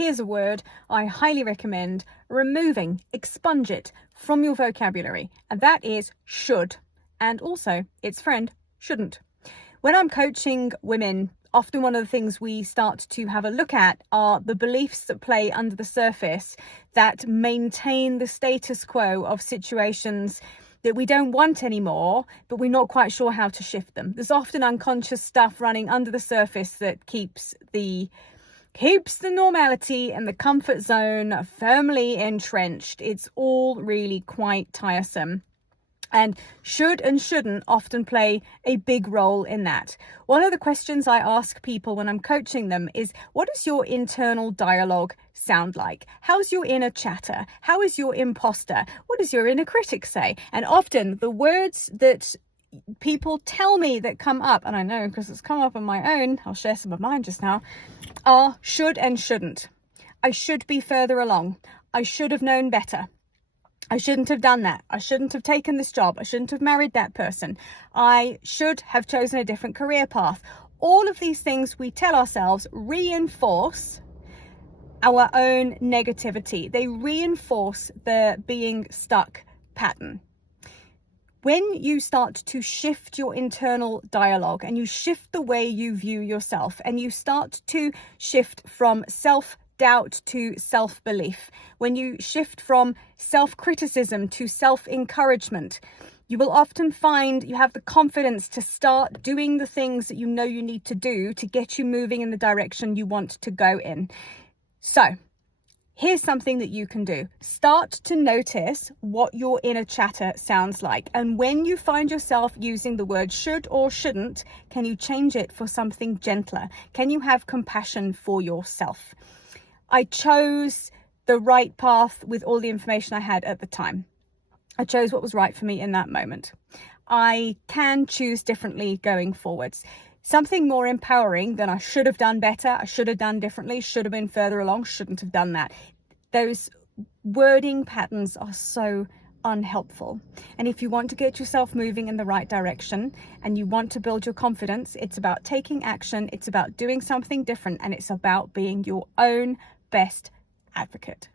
here's a word I highly recommend removing, expunge it from your vocabulary, and that is should, and also its friend, shouldn't. When I'm coaching women, often one of the things we start to have a look at are the beliefs that play under the surface that maintain the status quo of situations that we don't want anymore, but we're not quite sure how to shift them. There's often unconscious stuff running under the surface that keeps the normality and the comfort zone firmly entrenched. It's all really quite tiresome. And should and shouldn't often play a big role in that. One of the questions I ask people when I'm coaching them is, what does your internal dialogue sound like? How's your inner chatter? How is your imposter? What does your inner critic say? And often the words that people tell me that come up, and I know because it's come up on my own, I'll share some of mine just now, are should and shouldn't. I should be further along. I should have known better. I shouldn't have done that. I shouldn't have taken this job. I shouldn't have married that person. I should have chosen a different career path. All of these things we tell ourselves reinforce our own negativity. They reinforce the being stuck pattern. When you start to shift your internal dialogue and you shift the way you view yourself, and you start to shift from self-doubt to self-belief, when you shift from self-criticism to self-encouragement, you will often find you have the confidence to start doing the things that you know you need to do to get you moving in the direction you want to go in. So here's something that you can do. Start to notice what your inner chatter sounds like. And when you find yourself using the word should or shouldn't, can you change it for something gentler? Can you have compassion for yourself? I chose the right path with all the information I had at the time. I chose what was right for me in that moment. I can choose differently going forwards. Something more empowering than I should have done better, I should have done differently, should have been further along, shouldn't have done that. Those wording patterns are so unhelpful. And if you want to get yourself moving in the right direction and you want to build your confidence, it's about taking action, it's about doing something different, and it's about being your own best advocate.